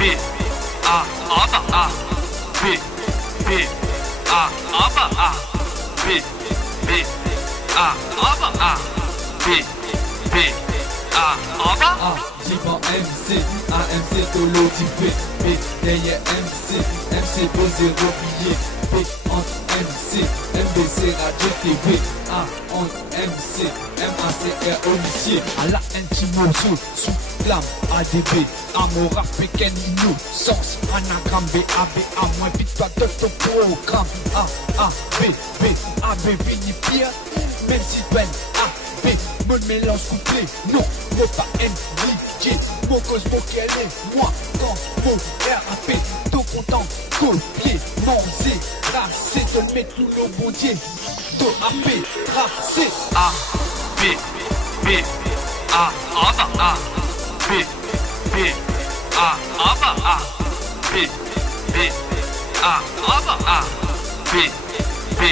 B, A, aber A, B, B, A, aber A, B, B, A, aber A, B, B, A, aber A. Divan MC, AMC Tolo typé, B derrière MC, MC posé replié, B entre MC, MBC Radio TV, A entre MC, MACR Olivier, à la Intimoso, sous flamme, ADB, Amora Pequenino, sens, anagramme, BAB, A moins vite pas de ton programme, A, B, B, AB, Vini Pierre, même si peine, A, B, me mélange couplé, non, mot pas NJ, mot cause, mot qu'elle est, moi, quand, mot, RAP, tout content, copier, manger, tracé, te mettre tout le bon Dieu, to AP, tracé, A, B, B, A, aber A, B, B, A, aber A, B, B, A, aber A, B, B,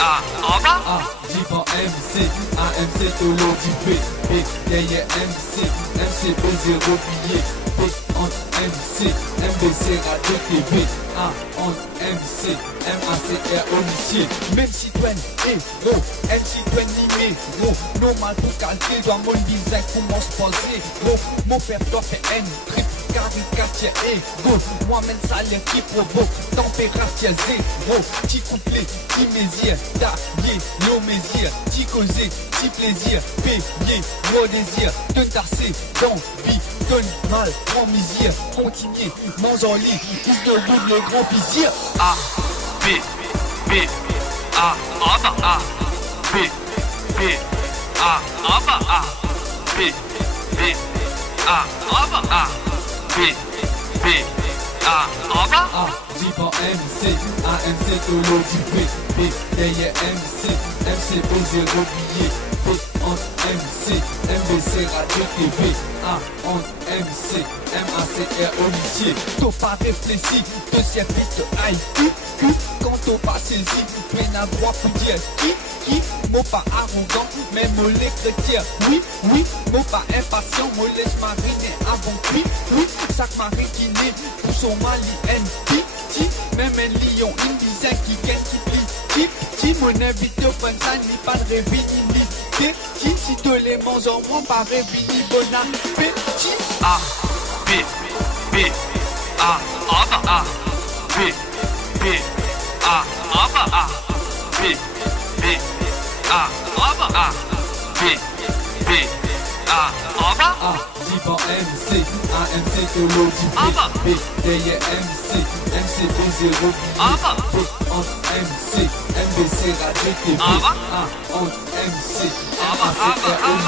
A, aber A, Divan MC, AMC Tolo typé, B derrière MC, MC posé replié, B entre MC, MBC Radio TV, A entre MC, MACR Olivier, même si tu es héros, MC tu es numéro, normal pour calquer, dans mon design commence par zéro, mon père doit faire un trip, caricature égo, moi-même salaire qui provoque, température zéro, petit couplet, petit mésir, taillé, no mésir, petit causé, petit plaisir, payé, mon désir, de tasser, d'envie, donne mal, grand misère, continuer, mange en lit, is de roule le grand plaisir. A, B, B, A, aber A, B, B, A, aber A, B, B, A, aber A, B, B, A, aber A, Divan MC, AMC Tolo typé, B derrière MC, MC posé replié, B entre MC, MBC Radio TV, A entre MC, MACR Olivier. T'as pas réfléchi, deuxième vite IQ, quand t'as pas saisi, peine à droit pour dire qui, mot pas arrogant, mais mot les chrétiens, oui, mot pas impatient, mot laisse mariner avant cuit, oui, chaque marine qui naît pour son mali NPT, même un lion, une dizaine qui gagne, qui plie, petit, mon invité au punchline, ni pas de révinité, si te les mange en moins, pas révini, bon appétit. A, B, B, A, aber A, B, B, A, aber A, B, B, A, aber A, B, B, A, aber A, Divan MC, AMC Tolo Aber. typé, B derrière MC, MC posé replié, Aber. B entre MC, MBC Radio TV, Aber. A entre MC, Aber, MACR aber,